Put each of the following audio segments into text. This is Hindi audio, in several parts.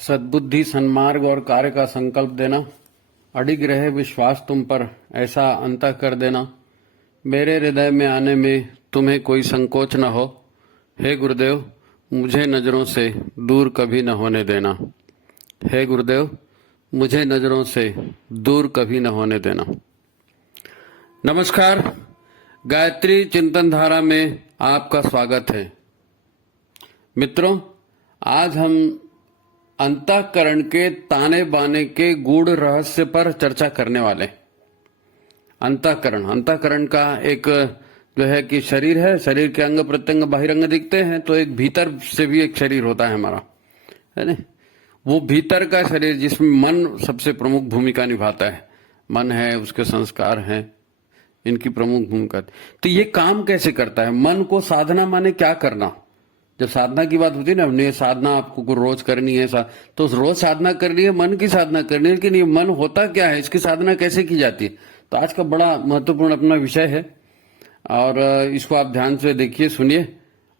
सद्बुद्धि, सन्मार्ग और कार्य का संकल्प देना, अडिग रहे विश्वास तुम पर, ऐसा अंतः कर देना, मेरे हृदय में आने में तुम्हें कोई संकोच न हो। हे गुरुदेव, मुझे नजरों से दूर कभी न होने देना। हे गुरुदेव, मुझे नजरों से दूर कभी न होने देना। नमस्कार, गायत्री चिंतन धारा में आपका स्वागत है। मित्रों, आज हम अंतःकरण के ताने बाने के गूढ़ रहस्य पर चर्चा करने वाले। अंतःकरण का एक जो है कि शरीर है, शरीर के अंग प्रत्यंग बहिरंग दिखते हैं, तो एक भीतर से भी एक शरीर होता है हमारा, है ना। वो भीतर का शरीर जिसमें मन सबसे प्रमुख भूमिका निभाता है। मन है, उसके संस्कार हैं, इनकी प्रमुख भूमिका। तो ये काम कैसे करता है? मन को साधना माने क्या करना? जब साधना की बात होती है ना, ये साधना आपको रोज करनी है, तो रोज साधना करनी है, मन की साधना करनी है, लेकिन ये मन होता क्या है, इसकी साधना कैसे की जाती है? तो आज का बड़ा महत्वपूर्ण अपना विषय है और इसको आप ध्यान से देखिए, सुनिए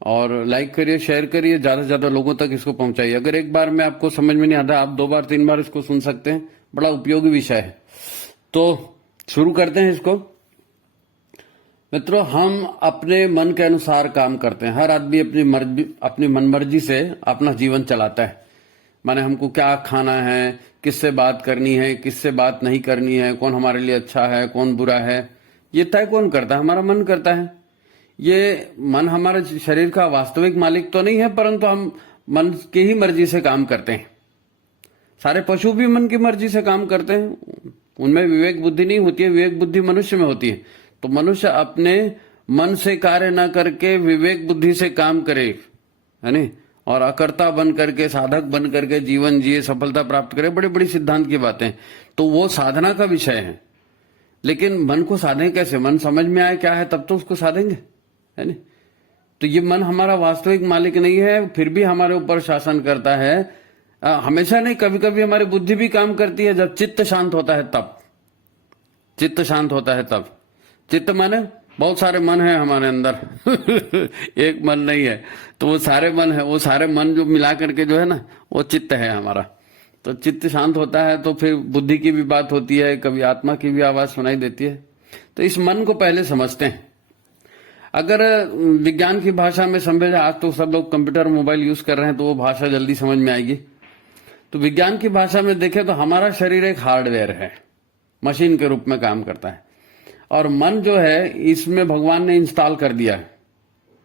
और लाइक करिए, शेयर करिए, ज्यादा से ज्यादा लोगों तक इसको पहुंचाइए। अगर एक बार में आपको समझ में नहीं आता, आप 2 बार 3 बार इसको सुन सकते हैं। बड़ा उपयोगी विषय है। तो शुरू करते हैं इसको। मित्रों, हम अपने मन के अनुसार काम करते हैं। हर आदमी अपनी मनमर्जी से अपना जीवन चलाता है। माने हमको क्या खाना है, किससे बात करनी है, किससे बात नहीं करनी है, कौन हमारे लिए अच्छा है, कौन बुरा है, ये तय कौन करता है? हमारा मन करता है। ये मन हमारे शरीर का वास्तविक मालिक तो नहीं है, परंतु हम मन की ही मर्जी से काम करते हैं। सारे पशु भी मन की मर्जी से काम करते हैं, उनमें विवेक बुद्धि नहीं होती है, विवेक बुद्धि मनुष्य में होती है। तो मनुष्य अपने मन से कार्य न करके विवेक बुद्धि से काम करे, है नहीं, और अकर्ता बन करके, साधक बन करके जीवन जिए, सफलता प्राप्त करे, बड़ी बड़ी सिद्धांत की बातें। तो वो साधना का विषय है। लेकिन मन को साधें कैसे? मन समझ में आए क्या है तब तो उसको साधेंगे, है नहीं। तो ये मन हमारा वास्तविक मालिक नहीं है, फिर भी हमारे ऊपर शासन करता है। हमेशा नहीं, कभी कभी हमारी बुद्धि भी काम करती है। जब चित्त शांत होता है तब, चित्त शांत होता है तब। चित्त माने बहुत सारे मन है हमारे अंदर एक मन नहीं है, तो वो सारे मन है, वो सारे मन जो मिला करके जो है ना, वो चित्त है हमारा। तो चित्त शांत होता है तो फिर बुद्धि की भी बात होती है, कभी आत्मा की भी आवाज सुनाई देती है। तो इस मन को पहले समझते हैं। अगर विज्ञान की भाषा में समझे, आज तो सब लोग कंप्यूटर मोबाइल यूज कर रहे हैं तो वो भाषा जल्दी समझ में आएगी। तो विज्ञान की भाषा में देखें तो हमारा शरीर एक हार्डवेयर है, मशीन के रूप में काम करता है। और मन जो है, इसमें भगवान ने इंस्टॉल कर दिया है,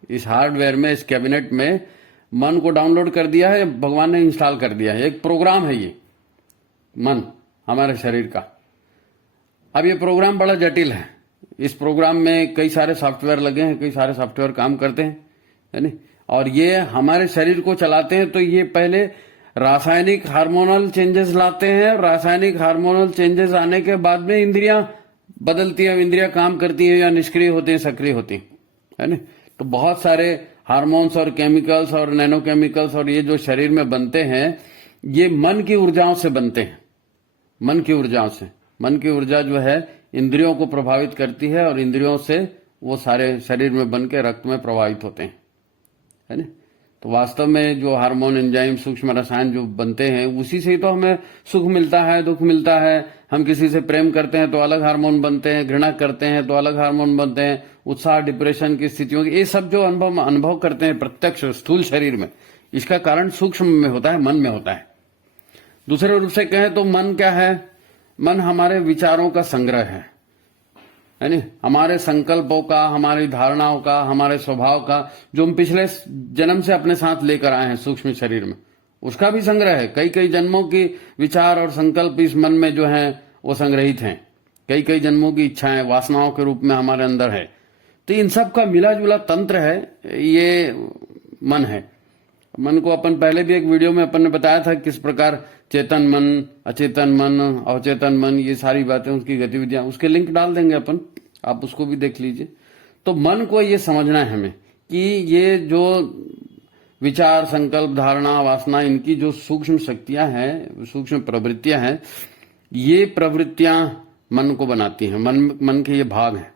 इस हार्डवेयर में, इस कैबिनेट में मन को डाउनलोड कर दिया है, भगवान ने इंस्टॉल कर दिया है। एक प्रोग्राम है ये मन हमारे शरीर का। अब ये प्रोग्राम बड़ा जटिल है। इस प्रोग्राम में कई सारे सॉफ्टवेयर लगे हैं, कई सारे सॉफ्टवेयर काम करते हैं, है नहीं। और ये हमारे शरीर को चलाते हैं। तो ये पहले रासायनिक हार्मोनल चेंजेस लाते हैं। रासायनिक हार्मोनल चेंजेस आने के बाद में इंद्रियां बदलती है, इंद्रियां काम करती है, या निष्क्रिय होती है, सक्रिय होती है ना। तो बहुत सारे हार्मोन्स और केमिकल्स और नैनो केमिकल्स और ये जो शरीर में बनते हैं, ये मन की ऊर्जाओं से बनते हैं। मन की ऊर्जाओं से, मन की ऊर्जा जो है इंद्रियों को प्रभावित करती है और इंद्रियों से वो सारे शरीर में बन के रक्त में प्रभावित होते हैं, है ना। तो वास्तव में जो हार्मोन, एंजाइम, सूक्ष्म रसायन जो बनते हैं, उसी से ही तो हमें सुख मिलता है, दुख मिलता है। हम किसी से प्रेम करते हैं तो अलग हार्मोन बनते हैं, घृणा करते हैं तो अलग हार्मोन बनते हैं, उत्साह, डिप्रेशन की स्थितियों की, ये सब जो अनुभव करते हैं प्रत्यक्ष स्थूल शरीर में, इसका कारण सूक्ष्म में होता है, मन में होता है। दूसरे रूप से कहें तो मन क्या है? मन हमारे विचारों का संग्रह है नहीं, हमारे संकल्पों का, हमारी धारणाओं का, हमारे स्वभाव का, जो हम पिछले जन्म से अपने साथ लेकर आए हैं सूक्ष्म शरीर में, उसका भी संग्रह है। कई कई जन्मों की विचार और संकल्प इस मन में जो है वो संग्रहित हैं। कई कई जन्मों की इच्छाएं, वासनाओं के रूप में हमारे अंदर है। तो इन सब का मिला जुला तंत्र है, ये मन है। मन को अपन पहले भी एक वीडियो में अपन ने बताया था किस प्रकार चेतन मन, अचेतन मन, अवचेतन मन, ये सारी बातें, उसकी गतिविधियां, उसके लिंक डाल देंगे अपन, आप उसको भी देख लीजिए। तो मन को ये समझना है हमें कि ये जो विचार, संकल्प, धारणा, वासना, इनकी जो सूक्ष्म शक्तियां हैं, सूक्ष्म प्रवृत्तियां हैं, ये प्रवृत्तियां मन को बनाती हैं। मन के ये भाग हैं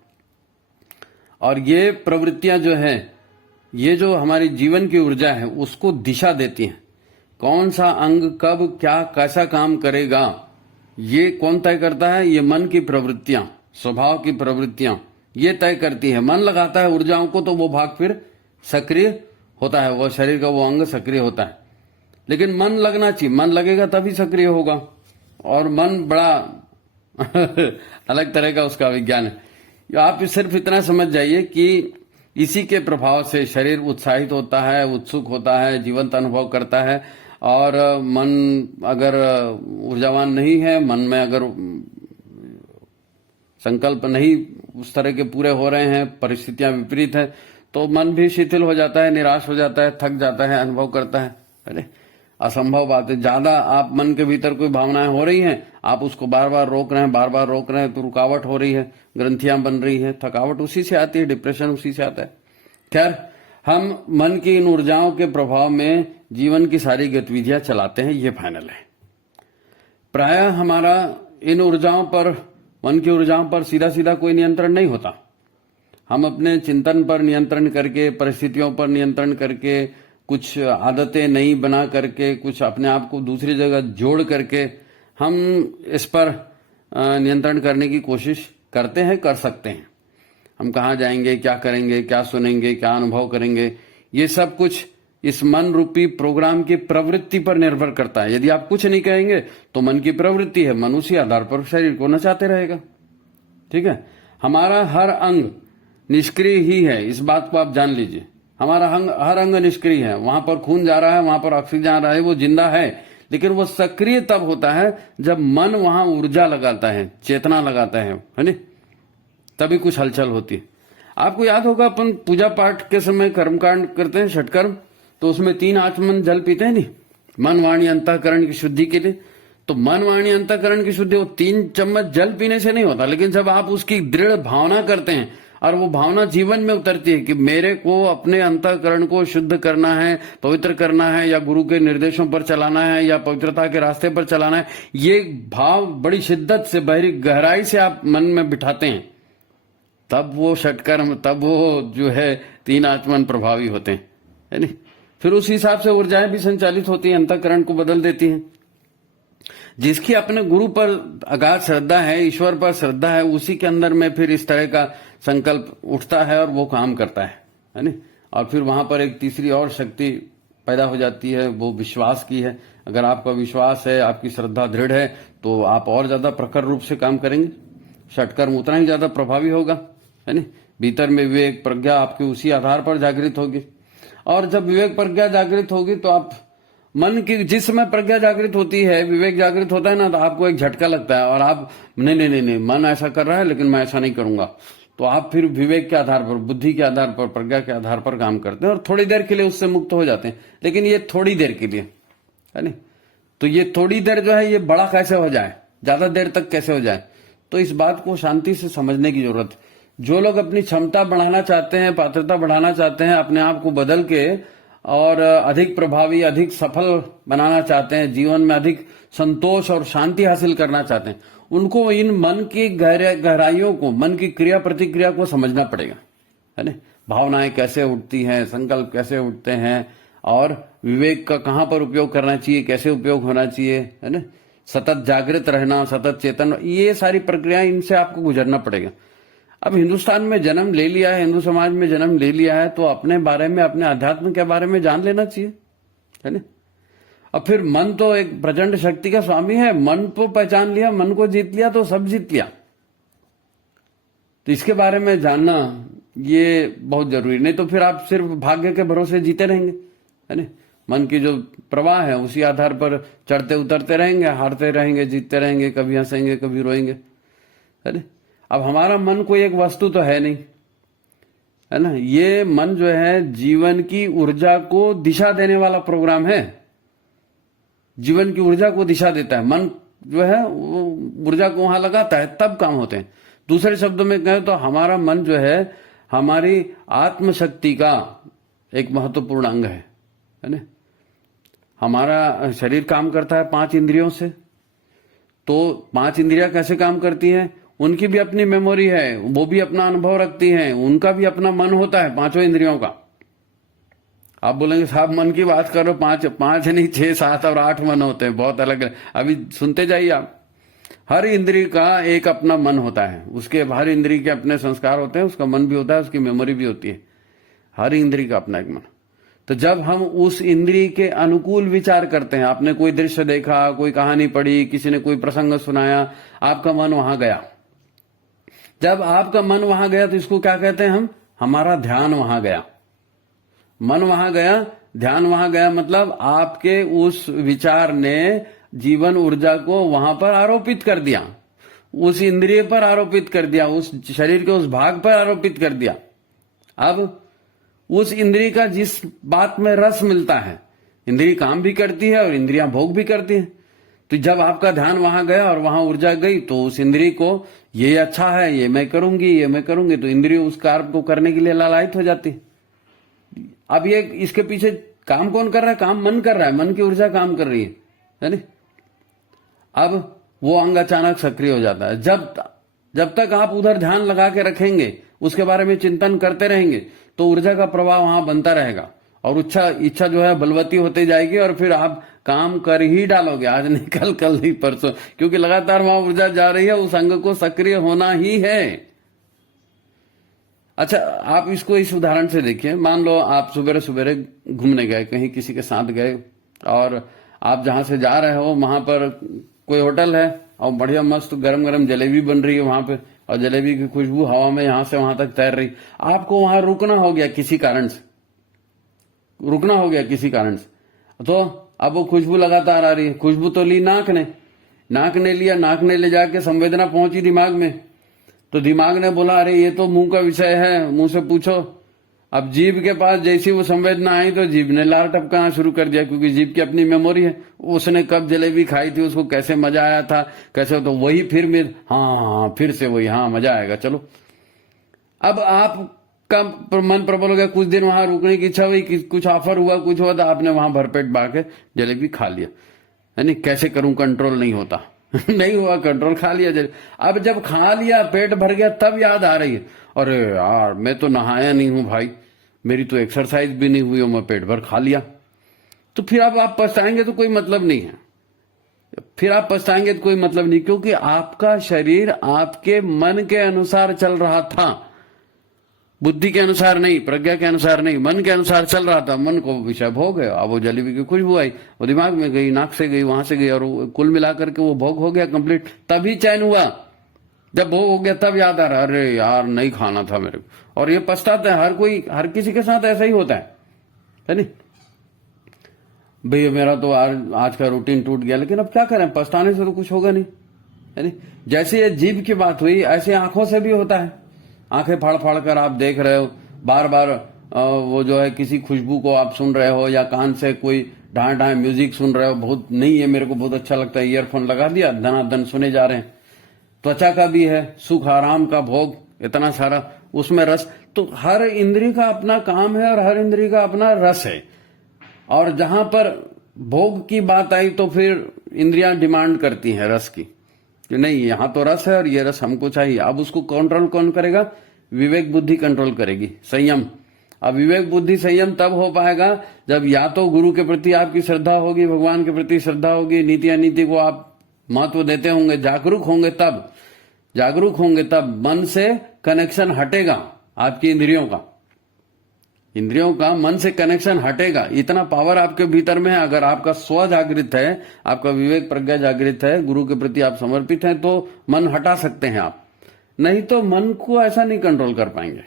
और ये प्रवृत्तियां जो है, ये जो हमारी जीवन की ऊर्जा है उसको दिशा देती हैं। कौन सा अंग कब क्या कैसा काम करेगा, ये कौन तय करता है? ये मन की प्रवृत्तियां, स्वभाव की प्रवृत्तियां ये तय करती है। मन लगाता है ऊर्जाओं को तो वो भाग फिर सक्रिय होता है, वो शरीर का वो अंग सक्रिय होता है। लेकिन मन लगना चाहिए, मन लगेगा तभी सक्रिय होगा। और मन बड़ा अलग तरह का उसका विज्ञान है। आप सिर्फ इतना समझ जाइए कि इसी के प्रभाव से शरीर उत्साहित होता है, उत्सुक होता है, जीवंत अनुभव करता है। और मन अगर ऊर्जावान नहीं है, मन में अगर संकल्प नहीं उस तरह के पूरे हो रहे हैं, परिस्थितियां विपरीत है, तो मन भी शिथिल हो जाता है, निराश हो जाता है, थक जाता है, अनुभव करता है। अरे असंभव बात है। ज्यादा आप मन के भीतर कोई भावनाएं हो रही हैं, आप उसको बार बार रोक रहे हैं, बार बार रोक रहे हैं, तो रुकावट हो रही है, ग्रंथियां बन रही है, थकावट उसी से आती है, डिप्रेशन उसी से आता है। खैर, हम मन की इन ऊर्जाओं के प्रभाव में जीवन की सारी गतिविधियां चलाते हैं, ये फाइनल है। प्रायः हमारा इन ऊर्जाओं पर, मन की ऊर्जाओं पर सीधा सीधा कोई नियंत्रण नहीं होता। हम अपने चिंतन पर नियंत्रण करके, परिस्थितियों पर नियंत्रण करके, कुछ आदतें नई बना करके, कुछ अपने आप को दूसरी जगह जोड़ करके हम इस पर नियंत्रण करने की कोशिश करते हैं, कर सकते हैं। हम कहाँ जाएंगे, क्या करेंगे, क्या सुनेंगे, क्या अनुभव करेंगे, ये सब कुछ इस मन रूपी प्रोग्राम की प्रवृत्ति पर निर्भर करता है। यदि आप कुछ नहीं कहेंगे तो मन की प्रवृत्ति है, मन उसी आधार पर शरीर को नचाते रहेगा। ठीक है, हमारा हर अंग निष्क्रिय ही है, इस बात को आप जान लीजिए। हमारा हर अंग निष्क्रिय है, वहां पर खून जा रहा है, वहां पर ऑक्सीजन जा रहा है, वो जिंदा है, लेकिन वो सक्रिय तब होता है जब मन वहां ऊर्जा लगाता है, चेतना लगाता है नहीं, तभी कुछ हलचल होती है। आपको याद होगा अपन पूजा पाठ के समय कर्मकांड करते हैं, षटकर्म, तो उसमें 3 आचमन जल पीते हैं नहीं, मन वाणी अंतःकरण की शुद्धि के लिए। तो मन वाणी अंतःकरण की शुद्धि वो 3 चम्मच जल पीने से नहीं होता, लेकिन जब आप उसकी दृढ़ भावना करते हैं और वो भावना जीवन में उतरती है कि मेरे को अपने अंतःकरण को शुद्ध करना है, पवित्र करना है, या गुरु के निर्देशों पर चलाना है, या पवित्रता के रास्ते पर चलाना है, ये भाव बड़ी शिद्दत से, बड़ी गहराई से आप मन में बिठाते हैं, तब वो षटकर्म, तब वो जो है 3 आचमन प्रभावी होते हैं, है नहीं। फिर उस हिसाब से ऊर्जाएं भी संचालित होती हैं, अंतःकरण को बदल देती हैं। जिसकी अपने गुरु पर अगाध श्रद्धा है, ईश्वर पर श्रद्धा है, उसी के अंदर में फिर इस तरह का संकल्प उठता है और वो काम करता है नहीं। और फिर वहां पर एक तीसरी और शक्ति पैदा हो जाती है, वो विश्वास की है। अगर आपका विश्वास है, आपकी श्रद्धा दृढ़ है, तो आप और ज्यादा प्रखर रूप से काम करेंगे, षटकर्म उतना ही ज्यादा प्रभावी होगा, है नहीं। भीतर में विवेक प्रज्ञा आपकी उसी आधार पर जागृत होगी। और जब विवेक प्रज्ञा जागृत होगी तो आप मन की, जिस समय प्रज्ञा जागृत होती है, विवेक जागृत होता है ना, तो आपको एक झटका लगता है और आप नहीं, मन ऐसा कर रहा है लेकिन मैं ऐसा नहीं करूंगा, तो आप फिर विवेक के आधार पर, बुद्धि के आधार पर, प्रज्ञा के आधार पर काम करते हैं और थोड़ी देर के लिए उससे मुक्त हो जाते हैं। लेकिन ये थोड़ी देर के लिए है नहीं, तो ये थोड़ी देर जो है ये बड़ा कैसे हो जाए, ज्यादा देर तक कैसे हो जाए, तो इस बात को शांति से समझने की जरूरत। जो लोग अपनी क्षमता बढ़ाना चाहते हैं, पात्रता बढ़ाना चाहते हैं, अपने आप को बदल के और अधिक प्रभावी, अधिक सफल बनाना चाहते हैं, जीवन में अधिक संतोष और शांति हासिल करना चाहते हैं, उनको इन मन की गहराइयों को, मन की क्रिया प्रतिक्रिया को समझना पड़ेगा, है ना। भावनाएं कैसे उठती हैं, संकल्प कैसे उठते हैं, और विवेक का कहां पर उपयोग करना चाहिए, कैसे उपयोग होना चाहिए, है ना। सतत जागृत रहना, सतत चेतन, ये सारी प्रक्रियाएं, इनसे आपको गुजरना पड़ेगा। अब हिंदुस्तान में जन्म ले लिया है, हिंदू समाज में जन्म ले लिया है, तो अपने बारे में, अपने अध्यात्म के बारे में जान लेना चाहिए, है ना। अब फिर मन तो एक प्रचंड शक्ति का स्वामी है, मन को पहचान लिया, मन को जीत लिया तो सब जीत लिया। तो इसके बारे में जानना ये बहुत जरूरी, नहीं तो फिर आप सिर्फ भाग्य के भरोसे जीते रहेंगे, है ना। मन की जो प्रवाह है उसी आधार पर चढ़ते उतरते रहेंगे, हारते रहेंगे, जीतते रहेंगे, कभी हंसेंगे, कभी रोएंगे, है ना। अब हमारा मन कोई एक वस्तु तो है नहीं, है ना। ये मन जो है जीवन की ऊर्जा को दिशा देने वाला प्रोग्राम है, जीवन की ऊर्जा को दिशा देता है। मन जो है वो ऊर्जा को वहां लगाता है, तब काम होते हैं। दूसरे शब्दों में कहें तो हमारा मन जो है हमारी आत्मशक्ति का एक महत्वपूर्ण अंग है ना। हमारा शरीर काम करता है 5 इंद्रियों से, तो 5 इंद्रियां कैसे काम करती हैं, उनकी भी अपनी मेमोरी है, वो भी अपना अनुभव रखती हैं, उनका भी अपना मन होता है 5 इंद्रियों का, आप बोलेंगे साहब मन की बात करो, पांच पांच नहीं 6 7 और 8 मन होते हैं, बहुत अलग अलग। अभी सुनते जाइए आप। हर इंद्रिय का एक अपना मन होता है, उसके हर इंद्रिय के अपने संस्कार होते हैं, उसका मन भी होता है, उसकी मेमोरी भी होती है। हर इंद्रिय का अपना एक मन। तो जब हम उस इंद्रिय के अनुकूल विचार करते हैं, आपने कोई दृश्य देखा, कोई कहानी पढ़ी, किसी ने कोई प्रसंग सुनाया, आपका मन वहां गया। जब आपका मन वहां गया तो इसको क्या कहते हैं हम? हमारा ध्यान वहां गया। मन वहां गया, ध्यान वहां गया, मतलब आपके उस विचार ने जीवन ऊर्जा को वहां पर आरोपित कर दिया, उस इंद्रिय पर आरोपित कर दिया, उस शरीर के उस भाग पर आरोपित कर दिया। अब उस इंद्रिय का जिस बात में रस मिलता है, इंद्रिय काम भी करती है और इंद्रियां भोग भी करती है। तो जब आपका ध्यान वहां गया और वहां ऊर्जा गई तो उस इंद्रिय को ये अच्छा है, ये मैं करूंगी, ये मैं करूंगी, तो इंद्रिय उस कार्य को करने के लिए लालायित हो जाती है। अब ये इसके पीछे काम कौन कर रहा है? काम मन कर रहा है, मन की ऊर्जा काम कर रही है नहीं? अब वो अंग अचानक सक्रिय हो जाता है। जब तक आप उधर ध्यान लगा के रखेंगे, उसके बारे में चिंतन करते रहेंगे, तो ऊर्जा का प्रवाह वहां बनता रहेगा और इच्छा जो है बलवती होती जाएगी और फिर आप काम कर ही डालोगे, आज नहीं कल नहीं परसों, क्योंकि लगातार वहां ऊर्जा जा रही है, उस अंग को सक्रिय होना ही है। अच्छा, आप इसको इस उदाहरण से देखिए। मान लो आप सुबह सुबह घूमने गए, कहीं किसी के साथ गए, और आप जहां से जा रहे हो वहां पर कोई होटल है और बढ़िया मस्त गरम गरम जलेबी बन रही है वहां पे, और जलेबी की खुशबू हवा में यहां से वहां तक तैर रही। आपको वहां रुकना हो गया किसी कारण से, रुकना हो गया किसी कारण से, तो अब वो खुशबू लगातार आ रही है। खुशबू तो ली नाक ने लिया, नाक ने ले जाके संवेदना पहुंची दिमाग में, तो दिमाग ने बोला अरे ये तो मुंह का विषय है, मुंह से पूछो। अब जीभ के पास जैसी वो संवेदना आई तो जीभ ने लार टपकाना शुरू कर दिया, क्योंकि जीभ की अपनी मेमोरी है, उसने कब जलेबी खाई थी, उसको कैसे मजा आया था, कैसे, तो वही फिर हाँ फिर से वही, हाँ मजा आएगा चलो। अब आपका मन प्रबल हो गया, कुछ दिन वहां रुकने की इच्छा हुई, कुछ ऑफर हुआ, कुछ हुआ, तो आपने वहां भरपेट बाके जलेबी खा लिया, यानी कैसे करूं, कंट्रोल नहीं होता नहीं हुआ कंट्रोल, खा लिया जलेबी। अब जब खा लिया, पेट भर गया, तब याद आ रही है अरे यार मैं तो नहाया नहीं हूं भाई, मेरी तो एक्सरसाइज भी नहीं हुई और मैं पेट भर खा लिया। तो फिर अब आप पछताएंगे तो कोई मतलब नहीं है, फिर आप पछताएंगे तो कोई मतलब नहीं, क्योंकि आपका शरीर आपके मन के अनुसार चल रहा था, बुद्धि के अनुसार नहीं, प्रज्ञा के अनुसार नहीं, मन के अनुसार चल रहा था। मन को विषय भोग है, अब वो जलेबी की खुशबू आई, वो दिमाग में गई, नाक से गई, वहां से गई, और कुल मिलाकर के वो भोग हो गया कंप्लीट। तभी चैन हुआ, जब भोग हो गया तब याद आ रहा अरे यार नहीं खाना था मेरे को, और ये पछताता है। हर किसी के साथ ऐसा ही होता है नहीं? भैया मेरा तो आज का रूटीन टूट गया, लेकिन अब क्या करें, पछताने से तो कुछ होगा नहीं, है नहीं? जैसे ये जीभ की बात हुई, ऐसे आंखों से भी होता है। आंखें फाड़ फाड़ कर आप देख रहे हो, बार बार वो जो है किसी खुशबू को आप सुन रहे हो, या कान से कोई ढां ढां म्यूजिक सुन रहे हो, बहुत नहीं है मेरे को बहुत अच्छा लगता है, ईयरफोन लगा दिया, धनाधन सुने जा रहे हैं। त्वचा का भी है, सुख आराम का भोग, इतना सारा उसमें रस। तो हर इंद्रिय का अपना काम है और हर इंद्रिय का अपना रस है। और जहां पर भोग की बात आई तो फिर इंद्रियां डिमांड करती हैं रस की, कि नहीं यहां तो रस है और ये रस हमको चाहिए। अब उसको कंट्रोल कौन करेगा? विवेक बुद्धि कंट्रोल करेगी, संयम। अब विवेक बुद्धि संयम तब हो पाएगा जब या तो गुरु के प्रति आपकी श्रद्धा होगी, भगवान के प्रति श्रद्धा होगी, नीति अनीति को आप महत्व देते होंगे, जागरूक होंगे तब मन से कनेक्शन हटेगा, आपकी इंद्रियों का मन से कनेक्शन हटेगा। इतना पावर आपके भीतर में है। अगर आपका स्व जागृत है, आपका विवेक प्रज्ञा जागृत है, गुरु के प्रति आप समर्पित हैं, तो मन हटा सकते हैं आप। नहीं तो मन को ऐसा नहीं कंट्रोल कर पाएंगे,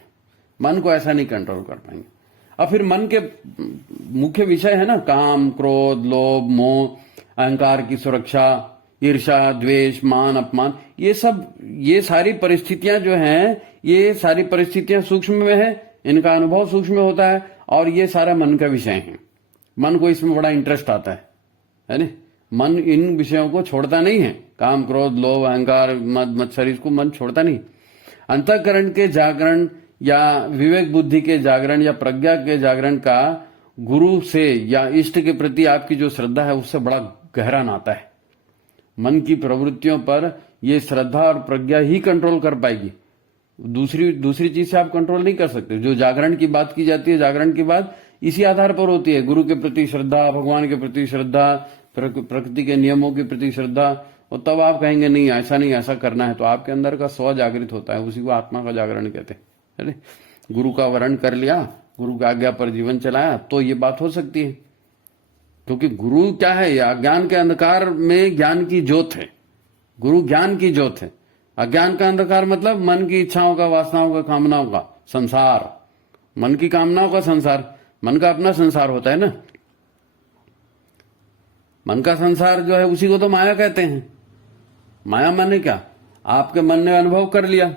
और फिर मन के मुख्य विषय है ना, काम, क्रोध, लोभ, मोह, अहंकार की सुरक्षा, ईर्ष्या, द्वेष, मान, अपमान, ये सारी परिस्थितियां जो हैं, ये सारी परिस्थितियां सूक्ष्म में है, इनका अनुभव सूक्ष्म में होता है, और ये सारा मन का विषय है। मन को इसमें बड़ा इंटरेस्ट आता है ना? मन इन विषयों को छोड़ता नहीं है, काम, क्रोध, लोभ, अहंकार, मद मत्सर, इसको मन छोड़ता नहीं। अंतःकरण के जागरण या विवेक बुद्धि के जागरण या प्रज्ञा के जागरण का गुरु से या इष्ट के प्रति आपकी जो श्रद्धा है, उससे बड़ा गहरा नाता है। मन की प्रवृत्तियों पर ये श्रद्धा और प्रज्ञा ही कंट्रोल कर पाएगी, दूसरी चीज से आप कंट्रोल नहीं कर सकते। जो जागरण की बात की जाती है, जागरण की बात इसी आधार पर होती है। गुरु के प्रति श्रद्धा, भगवान के प्रति श्रद्धा, प्रकृति के नियमों के प्रति श्रद्धा, और तब आप कहेंगे नहीं ऐसा नहीं, ऐसा करना है, तो आपके अंदर का स्व जागृत होता है, उसी को आत्मा का जागरण कहते हैं। है गुरु का वर्ण कर लिया, गुरु की आज्ञा पर जीवन चलाया, तो ये बात हो सकती है। क्योंकि गुरु क्या है, अज्ञान के अंधकार में ज्ञान की ज्योत है। गुरु ज्ञान की ज्योत है। अज्ञान का अंधकार मतलब मन की इच्छाओं का, वासनाओं का, कामनाओं का संसार, मन की कामनाओं का संसार। मन का अपना संसार होता है ना, मन का संसार जो है उसी को तो माया कहते हैं। माया माने क्या, आपके मन ने अनुभव कर लिया,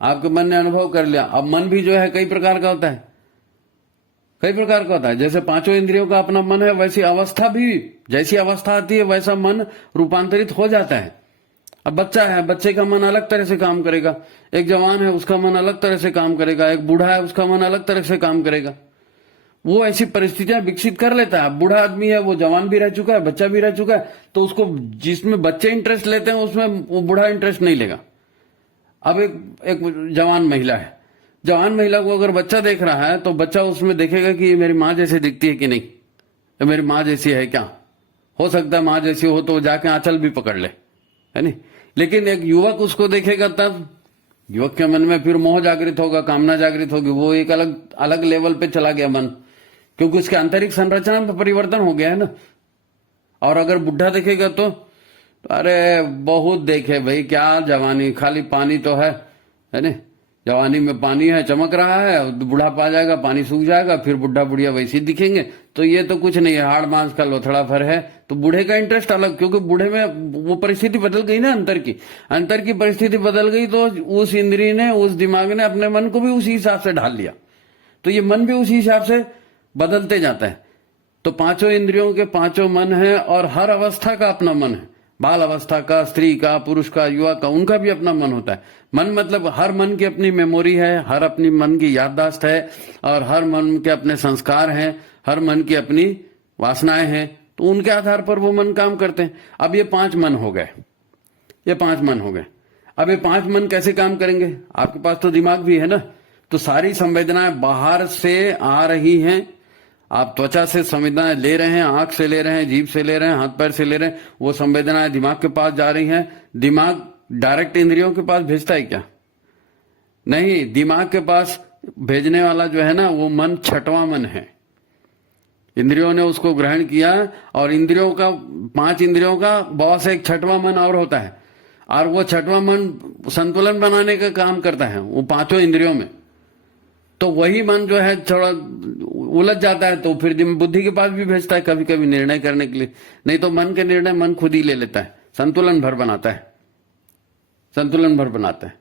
आपके मन ने अनुभव कर लिया। अब मन भी जो है कई प्रकार का होता है, कई प्रकार का होता है। जैसे पांचों इंद्रियों का अपना मन है, वैसी अवस्था भी, जैसी अवस्था आती है वैसा मन रूपांतरित हो जाता है। अब बच्चा है, बच्चे का मन अलग तरह से काम करेगा, एक जवान है उसका मन अलग तरह से काम करेगा, एक बूढ़ा है उसका मन अलग तरह से काम करेगा। वो ऐसी परिस्थितियां विकसित कर लेता है। बूढ़ा आदमी है, वो जवान भी रह चुका है, बच्चा भी रह चुका है, तो उसको जिसमें बच्चे इंटरेस्ट लेते हैं उसमें वो बूढ़ा इंटरेस्ट नहीं लेगा। अब एक जवान महिला है, जवान महिला को अगर बच्चा देख रहा है तो बच्चा उसमें देखेगा कि ये मेरी माँ जैसी दिखती है कि नहीं, ये मेरी माँ जैसी है क्या, हो सकता है माँ जैसी हो तो जाके आंचल भी पकड़ ले, है नहीं। लेकिन एक युवक उसको देखेगा तब युवक के मन में फिर मोह जागृत होगा, कामना जागृत होगी, वो एक अलग अलग लेवल पे चला गया मन, क्योंकि उसके आंतरिक संरचना में परिवर्तन हो गया है ना। और अगर बुढ़ा देखेगा तो अरे बहुत देखे भाई, क्या जवानी, खाली पानी तो है ना, जवानी में पानी है, चमक रहा है, बुढ़ापा आ जाएगा, पानी सूख जाएगा, फिर बुढ़ा बुढ़िया वैसे दिखेंगे, तो ये तो कुछ नहीं है, हाड़ मांस का लोथड़ा फर है। तो बूढ़े का इंटरेस्ट अलग, क्योंकि बूढ़े में वो परिस्थिति बदल गई ना, अंतर की परिस्थिति बदल गई, तो उस इंद्रिय ने, उस दिमाग ने अपने मन को भी उसी हिसाब से ढाल लिया, तो ये मन भी उसी हिसाब से बदलते जाता है। तो पांचों इंद्रियों के पांचों मन है, और हर अवस्था का अपना मन है। बाल अवस्था का, स्त्री का, पुरुष का, युवा का, उनका भी अपना मन होता है। मन मतलब हर मन की अपनी मेमोरी है, हर अपनी मन की याददाश्त है, और हर मन के अपने संस्कार हैं, हर मन की अपनी वासनाएं हैं, तो उनके आधार पर वो मन काम करते हैं। अब ये 5 मन हो गए, ये 5 मन हो गए। अब ये 5 मन कैसे काम करेंगे, आपके पास तो दिमाग भी है ना, तो सारी संवेदनाएं बाहर से आ रही हैं, आप त्वचा से संवेदनाएं ले रहे हैं, आंख से ले रहे हैं, जीभ से ले रहे हैं, हाथ पैर से ले रहे हैं, वो संवेदनाएं दिमाग के पास जा रही हैं। दिमाग डायरेक्ट इंद्रियों के पास भेजता है क्या? नहीं, दिमाग के पास भेजने वाला जो है ना, वो मन 6वां मन है। इंद्रियों ने उसको ग्रहण किया, और इंद्रियों का, 5 इंद्रियों का बॉस एक 6वां मन और होता है, और वो 6वां मन संतुलन बनाने का काम करता है वो 5 इंद्रियों में। तो वही मन जो है थोड़ा उलझ जाता है, तो फिर बुद्धि के पास भी भेजता है कभी कभी निर्णय करने के लिए। नहीं तो मन के निर्णय मन खुद ही ले लेता है, संतुलन भर बनाता है, संतुलन भर बनाता है।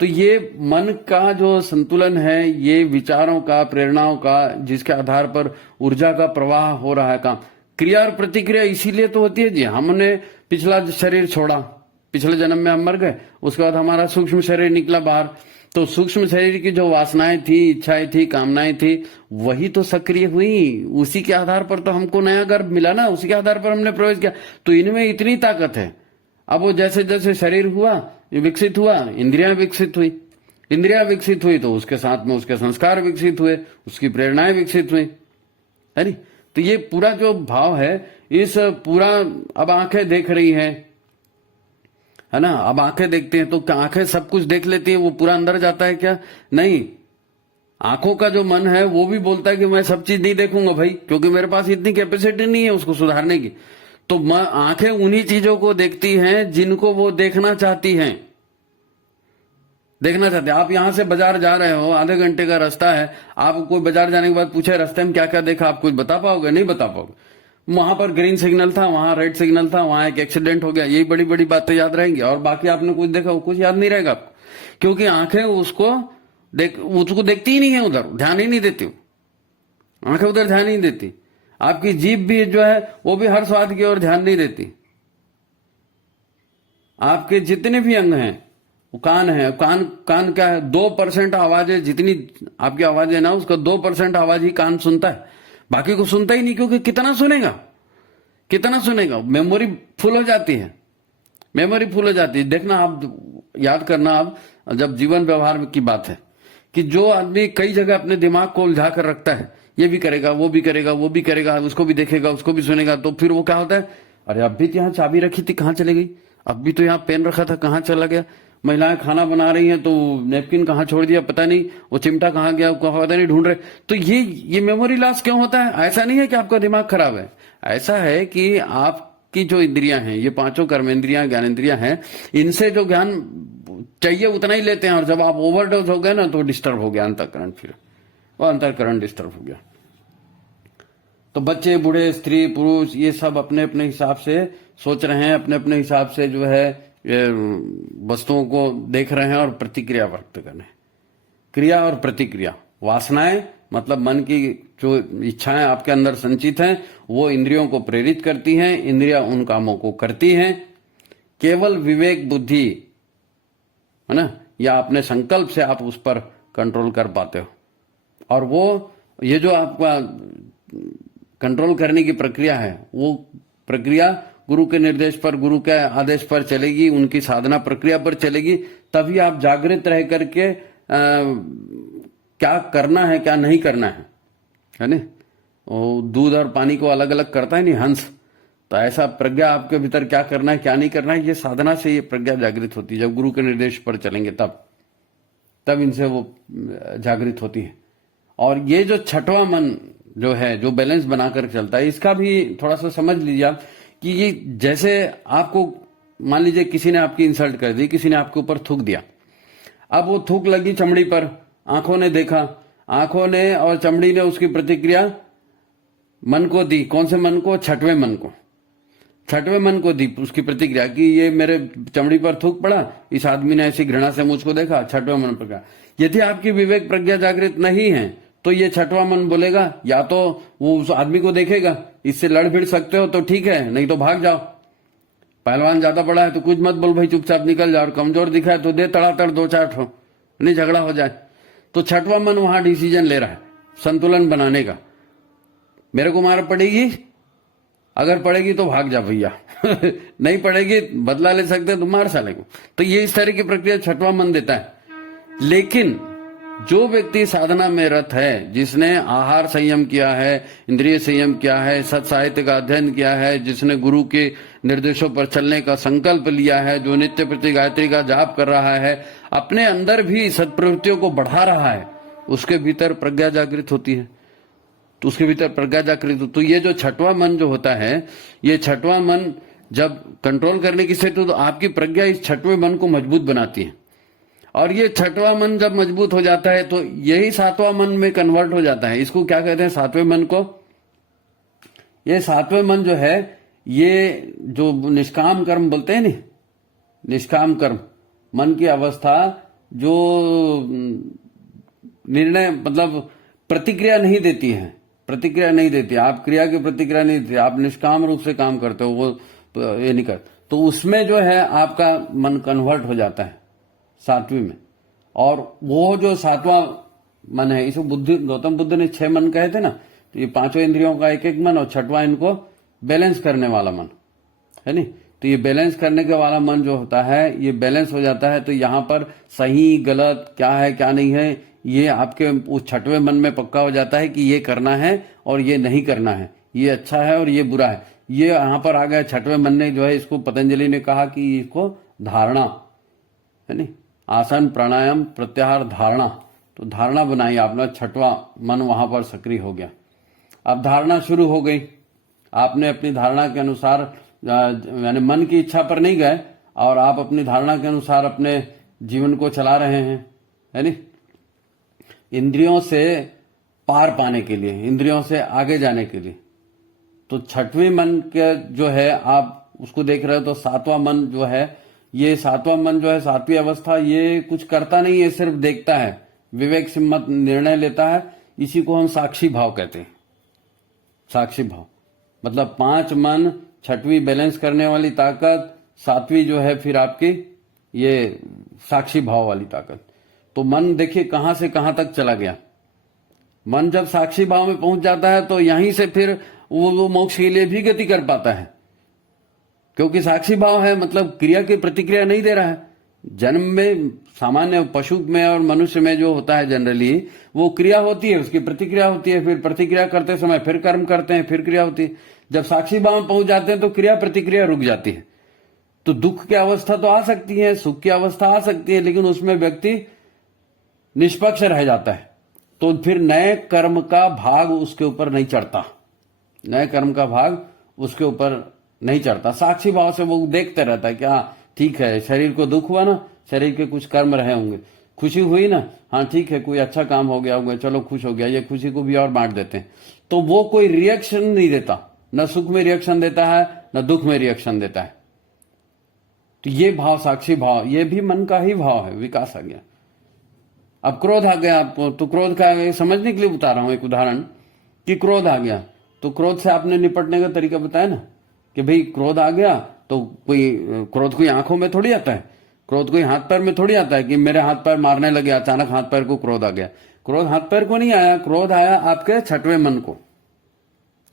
तो ये मन का जो संतुलन है, ये विचारों का, प्रेरणाओं का, जिसके आधार पर ऊर्जा का प्रवाह हो रहा है काम। क्रिया और प्रतिक्रिया इसीलिए तो होती है जी, हमने पिछला शरीर छोड़ा, पिछले जन्म में हम मर गए, उसके बाद हमारा सूक्ष्म शरीर निकला बाहर, तो सूक्ष्म शरीर की जो वासनाएं थी, इच्छाएं थी, कामनाएं थी, वही तो सक्रिय हुई, उसी के आधार पर तो हमको नया गर्भ मिला ना, उसी के आधार पर हमने प्रवेश किया। तो इनमें इतनी ताकत है। अब वो जैसे जैसे शरीर हुआ, विकसित हुआ, इंद्रियां विकसित हुई, इंद्रियां विकसित हुई, तो उसके साथ में उसके संस्कार विकसित हुए, उसकी प्रेरणाएं विकसित हुई, है नी। तो ये पूरा जो भाव है, इस पूरा, अब आंखें देख रही हैं, है ना, अब आंखें देखती हैं, तो क्या आंखें सब कुछ देख लेती हैं, वो पूरा अंदर जाता है क्या? नहीं, आंखों का जो मन है वो भी बोलता है कि मैं सब चीज नहीं देखूंगा भाई, क्योंकि मेरे पास इतनी कैपेसिटी नहीं है उसको सुधारने की। तो आंखें उन्हीं चीजों को देखती हैं जिनको वो देखना चाहती हैं, देखना चाहते हैं। आप यहां से बाजार जा रहे हो, आधे घंटे का रास्ता है, आप कोई बाजार जाने के बाद पूछे रास्ते में क्या क्या देखा, आप कुछ बता पाओगे? नहीं बता पाओगे। वहां पर ग्रीन सिग्नल था, वहां रेड सिग्नल था, वहां एक एक्सीडेंट हो गया, यही बड़ी बड़ी बातें याद रहेंगी, और बाकी आपने कुछ देखा वो कुछ याद नहीं रहेगा आपको, क्योंकि आंखें उसको देखती ही नहीं है, उधर ध्यान ही नहीं देती, आंखें उधर ध्यान ही नहीं देती। आपकी जीभ भी जो है वो भी हर स्वाद की ओर ध्यान नहीं देती। आपके जितने भी अंग हैं, वो कान है, कान क्या है, 2% आवाजें, जितनी आपकी आवाजें ना, उसका 2% आवाज ही कान सुनता है, बाकी को सुनता ही नहीं, क्योंकि कितना सुनेगा, मेमोरी फुल हो जाती है, मेमोरी फुल हो जाती है। देखना, आप याद करना, आप जब जीवन व्यवहार की बात है, कि जो आदमी कई जगह अपने दिमाग को उलझा कर रखता है, ये भी करेगा, वो भी करेगा, वो भी करेगा, उसको भी देखेगा, उसको भी सुनेगा। तो फिर वो क्या होता है, अरे अब भी तो यहाँ चाबी रखी थी, कहाँ चली गई? अब भी तो यहाँ पेन रखा था, कहाँ चला गया? महिलाएं खाना बना रही हैं तो नेपकिन कहाँ छोड़ दिया पता नहीं, वो चिमटा कहाँ गया पता नहीं, ढूंढ रहे। तो ये मेमोरी लॉस क्यों होता है? ऐसा नहीं है कि आपका दिमाग खराब है, ऐसा है कि आपकी जो इंद्रियां हैं, ये पांचों कर्मेंद्रियां, ज्ञानेंद्रियां हैं, इनसे जो ज्ञान चाहिए उतना ही लेते हैं, और जब आप ओवरडोज हो गए ना तो डिस्टर्ब हो गया अंतःकरण, फिर वो अंतःकरण डिस्टर्ब हो गया। तो बच्चे, बूढ़े, स्त्री, पुरुष, ये सब अपने अपने हिसाब से सोच रहे हैं, अपने अपने हिसाब से जो है वस्तुओं को देख रहे हैं और प्रतिक्रिया व्यक्त कर रहे हैं। क्रिया और प्रतिक्रिया, वासनाएं मतलब मन की जो इच्छाएं आपके अंदर संचित हैं वो इंद्रियों को प्रेरित करती हैं, इंद्रियां उन कामों को करती हैं। केवल विवेक बुद्धि है ना, या अपने संकल्प से आप उस पर कंट्रोल कर पाते हो। और वो ये जो आपका कंट्रोल करने की प्रक्रिया है, वो प्रक्रिया गुरु के निर्देश पर, गुरु के आदेश पर चलेगी, उनकी साधना प्रक्रिया पर चलेगी। तभी आप जागृत रह करके क्या करना है क्या नहीं करना है ना। वो दूध और पानी को अलग अलग करता है नहीं हंस, तो ऐसा प्रज्ञा आपके भीतर क्या करना है क्या नहीं करना है, ये साधना से ये प्रज्ञा जागृत होती है। जब गुरु के निर्देश पर चलेंगे तब इनसे वो जागृत होती है। और ये जो छठवां मन जो है, जो बैलेंस बनाकर चलता है, इसका भी थोड़ा सा समझ लीजिए आप कि ये जैसे आपको मान लीजिए किसी ने आपकी इंसल्ट कर दी, किसी ने आपके ऊपर थूक दिया। अब वो थूक लगी चमड़ी पर, आंखों ने देखा, आंखों ने और चमड़ी ने उसकी प्रतिक्रिया मन को दी। कौन से मन को? छठवें मन को। छठवें मन को दी उसकी प्रतिक्रिया कि ये मेरे चमड़ी पर थूक पड़ा, इस आदमी ने ऐसी घृणा से मुझको देखा, छठवें मन पर। यदि आपकी विवेक प्रज्ञा जागृत नहीं है तो ये छठवां मन बोलेगा, या तो वो उस आदमी को देखेगा, इससे लड़ भिड़ सकते हो तो ठीक है, नहीं तो भाग जाओ। पहलवान ज्यादा बड़ा है तो कुछ मत बोल भाई, चुपचाप निकल जाओ। और कमजोर दिखा है तो दे तड़ातड़ दो चार ठो, नहीं झगड़ा हो जाए। तो छठवां मन वहां डिसीजन ले रहा है संतुलन बनाने का। मेरे को मार पड़ेगी, अगर पड़ेगी तो भाग जा भैया नहीं पड़ेगी, बदला ले सकते तो मार साले को। तो ये इस तरह की प्रक्रिया छठवां मन देता है। लेकिन जो व्यक्ति साधना में रत है, जिसने आहार संयम किया है, इंद्रिय संयम किया है, सत साहित्य का अध्ययन किया है, जिसने गुरु के निर्देशों पर चलने का संकल्प लिया है, जो नित्य प्रति गायत्री का जाप कर रहा है, अपने अंदर भी सत्प्रवृत्तियों को बढ़ा रहा है, उसके भीतर प्रज्ञा जागृत होती है। तो उसके भीतर प्रज्ञा जागृत, तो ये जो छठवां मन जो होता है, ये छठवां मन जब कंट्रोल करने की स्थिति, तो आपकी प्रज्ञा इस छठवें मन को मजबूत बनाती है। और ये छठवां मन जब मजबूत हो जाता है तो यही सातवां मन में कन्वर्ट हो जाता है। इसको क्या कहते हैं? सातवें मन को। ये सातवें मन जो है, ये जो निष्काम कर्म बोलते हैं नहीं, निष्काम कर्म मन की अवस्था, जो निर्णय मतलब प्रतिक्रिया नहीं देती है, प्रतिक्रिया नहीं देती, आप क्रिया की प्रतिक्रिया नहीं देती, आप निष्काम रूप से काम करते हो, वो ये नहीं करते, तो उसमें जो है आपका मन कन्वर्ट हो जाता है सातवीं में। और वो जो सातवां मन है, इसको बुद्धि, गौतम बुद्ध ने 6 मन कहे थे ना, तो ये पांचों इंद्रियों का एक एक मन, और छठवां इनको बैलेंस करने वाला मन है नहीं। तो ये बैलेंस करने के वाला मन जो होता है, ये बैलेंस हो जाता है। तो यहां पर सही गलत क्या है क्या नहीं है, ये आपके उस छठवें मन में पक्का हो जाता है कि ये करना है और ये नहीं करना है, ये अच्छा है और ये बुरा है। ये यहां पर आ गया छठवें मन ने जो है, इसको पतंजलि ने कहा कि इसको धारणा है नहीं, आसन प्राणायाम प्रत्याहार धारणा। तो धारणा बनाई आपने, छठवां मन वहां पर सक्रिय हो गया। अब धारणा शुरू हो गई, आपने अपनी धारणा के अनुसार, यानी मन की इच्छा पर नहीं गए, और आप अपनी धारणा के अनुसार अपने जीवन को चला रहे हैं, है नहीं। इंद्रियों से पार पाने के लिए, इंद्रियों से आगे जाने के लिए। तो छठवीं मन के जो है, आप उसको देख रहे हो, तो सातवां मन जो है, ये सातवां मन जो है, सातवीं अवस्था, ये कुछ करता नहीं है, सिर्फ देखता है, विवेक से मत निर्णय लेता है। इसी को हम साक्षी भाव कहते हैं। साक्षी भाव मतलब 5 मन, छठवीं बैलेंस करने वाली ताकत, सातवीं जो है फिर आपकी ये साक्षी भाव वाली ताकत। तो मन देखिए कहां से कहां तक चला गया। मन जब साक्षी भाव में पहुंच जाता है तो यहीं से फिर वो मोक्ष के लिए भी गति कर पाता है, क्योंकि साक्षी भाव है, मतलब क्रिया की प्रतिक्रिया नहीं दे रहा है, जन्म में सामान्य पशु में और मनुष्य में जो होता है जनरली, वो क्रिया होती है, उसकी प्रतिक्रिया होती है, फिर प्रतिक्रिया करते समय फिर कर्म करते हैं, फिर क्रिया होती है। जब साक्षी भाव में पहुंच जाते हैं तो क्रिया प्रतिक्रिया रुक जाती है। तो दुख की अवस्था तो आ सकती है, सुख की अवस्था आ सकती है, लेकिन उसमें व्यक्ति निष्पक्ष रह जाता है। तो फिर नए कर्म का भाग उसके ऊपर नहीं चढ़ता, नए कर्म का भाग उसके ऊपर नहीं चढ़ता। साक्षी भाव से वो देखते रहता है कि हाँ ठीक है, शरीर को दुख हुआ ना, शरीर के कुछ कर्म रहे होंगे, खुशी हुई ना, हाँ ठीक है, कोई अच्छा काम हो गया होगा, चलो खुश हो गया, ये खुशी को भी और बांट देते हैं। तो वो कोई रिएक्शन नहीं देता, न सुख में रिएक्शन देता है, न दुख में रिएक्शन देता है। तो ये भाव साक्षी भाव, ये भी मन का ही भाव है, विकास आ गया। अब क्रोध आ गया आपको, तो क्रोध का समझने के लिए बता रहा हूं एक उदाहरण कि क्रोध आ गया, तो क्रोध से आपने निपटने का तरीका बताया ना कि भाई क्रोध आ गया तो क्रोध कोई आंखों में थोड़ी आता है, क्रोध कोई हाथ पैर में थोड़ी आता है कि मेरे हाथ पैर मारने लगे, अचानक हाथ पैर को क्रोध आ गया। क्रोध हाथ पैर को नहीं आया, क्रोध आया आपके छठवें मन को,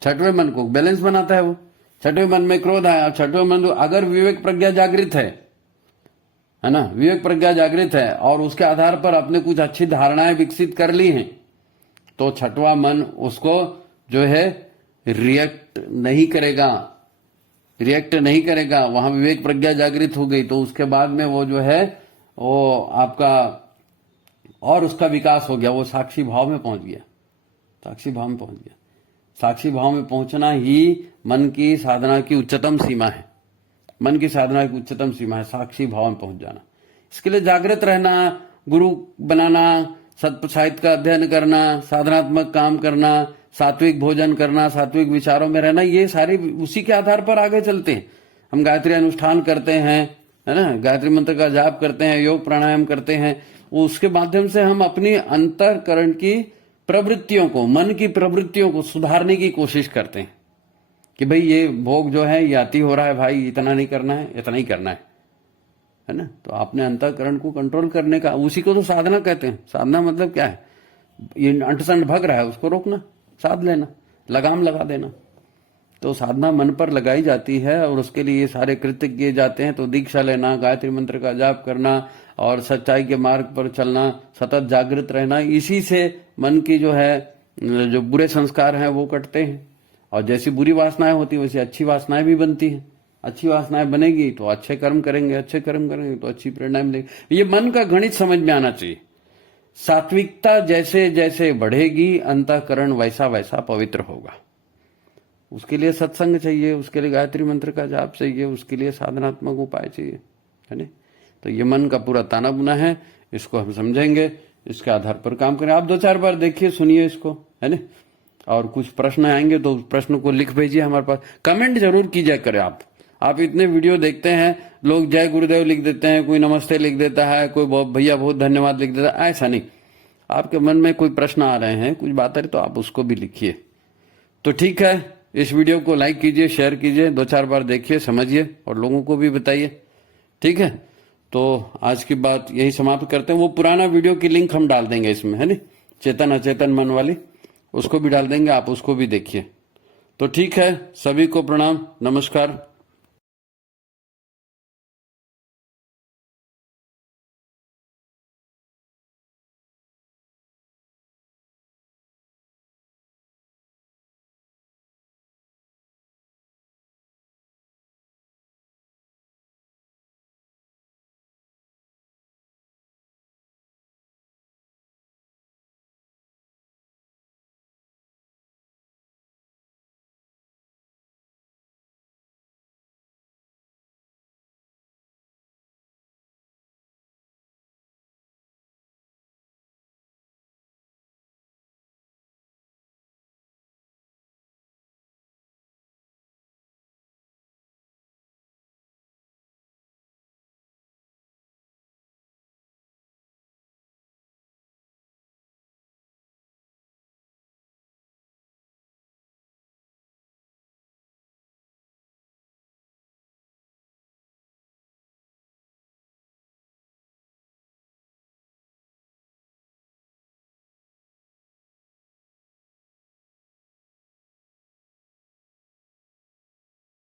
छठवें मन को बैलेंस बनाता है वो। छठवें मन में क्रोध आया, छठवें मन अगर विवेक प्रज्ञा जागृत है ना, विवेक प्रज्ञा जागृत है और उसके आधार पर अपने कुछ अच्छी धारणाएं विकसित कर ली हैं, तो छठवां मन उसको जो है रिएक्ट नहीं करेगा, रिएक्ट नहीं करेगा। वहां विवेक प्रज्ञा जागृत हो गई, तो उसके बाद में वो जो है वो आपका और उसका विकास हो गया, वो साक्षी भाव में पहुंच गया, साक्षी भाव में पहुंच गया। साक्षी भाव में पहुंचना ही मन की साधना की उच्चतम सीमा है, मन की साधना की उच्चतम सीमा है साक्षी भाव में पहुंच जाना। इसके लिए जागृत रहना, गुरु बनाना, सत्य साहित्य का अध्ययन करना, साधनात्मक काम करना, सात्विक भोजन करना, सात्विक विचारों में रहना, ये सारे उसी के आधार पर आगे चलते हैं। हम गायत्री अनुष्ठान करते हैं, है ना, गायत्री मंत्र का जाप करते हैं, योग प्राणायाम करते हैं, उसके माध्यम से हम अपनी अंतःकरण की प्रवृत्तियों को, मन की प्रवृत्तियों को सुधारने की कोशिश करते हैं कि भाई ये भोग जो है ये अति हो रहा है, भाई इतना नहीं करना है, इतना ही करना है ना। तो आपने अंतःकरण को कंट्रोल करने का, उसी को तो साधना कहते हैं। साधना मतलब क्या है, ये अंटसंट भग रहा है उसको रोकना, साध लेना, लगाम लगा देना। तो साधना मन पर लगाई जाती है और उसके लिए ये सारे कृत्य किए जाते हैं। तो दीक्षा लेना, गायत्री मंत्र का जाप करना और सच्चाई के मार्ग पर चलना, सतत जागृत रहना, इसी से मन की जो है जो बुरे संस्कार हैं वो कटते हैं। और जैसी बुरी वासनाएं होती है वैसी अच्छी वासनाएं भी बनती हैं। अच्छी वासनाएं बनेगी तो अच्छे कर्म करेंगे, अच्छे कर्म करेंगे तो अच्छी प्रेरणा मिलेगी। ये मन का गणित समझ में आना चाहिए। सात्विकता जैसे जैसे बढ़ेगी अंतःकरण वैसा वैसा पवित्र होगा। उसके लिए सत्संग चाहिए, उसके लिए गायत्री मंत्र का जाप चाहिए, उसके लिए साधनात्मक उपाय चाहिए, है ना। तो ये मन का पूरा ताना बुना है, इसको हम समझेंगे, इसके आधार पर काम करें। आप 2-4 बार देखिए, सुनिए इसको, है ना। और कुछ प्रश्न आएंगे तो उस प्रश्न को लिख भेजिए हमारे पास, कमेंट जरूर कीजिए करें। आप इतने वीडियो देखते हैं, लोग जय गुरुदेव लिख देते हैं, कोई नमस्ते लिख देता है, कोई भैया बहुत धन्यवाद लिख देता है, ऐसा नहीं। आपके मन में कोई प्रश्न आ रहे हैं, कुछ बात है तो आप उसको भी लिखिए। तो ठीक है, इस वीडियो को लाइक कीजिए, शेयर कीजिए, 2-4 बार देखिए, समझिए और लोगों को भी बताइए, ठीक है। तो आज की बात यही समाप्त करते हैं। वो पुराना वीडियो की लिंक हम डाल देंगे इसमें, है ना, चेतन अचेतन मन वाली, उसको भी डाल देंगे, आप उसको भी देखिए। तो ठीक है, सभी को प्रणाम, नमस्कार।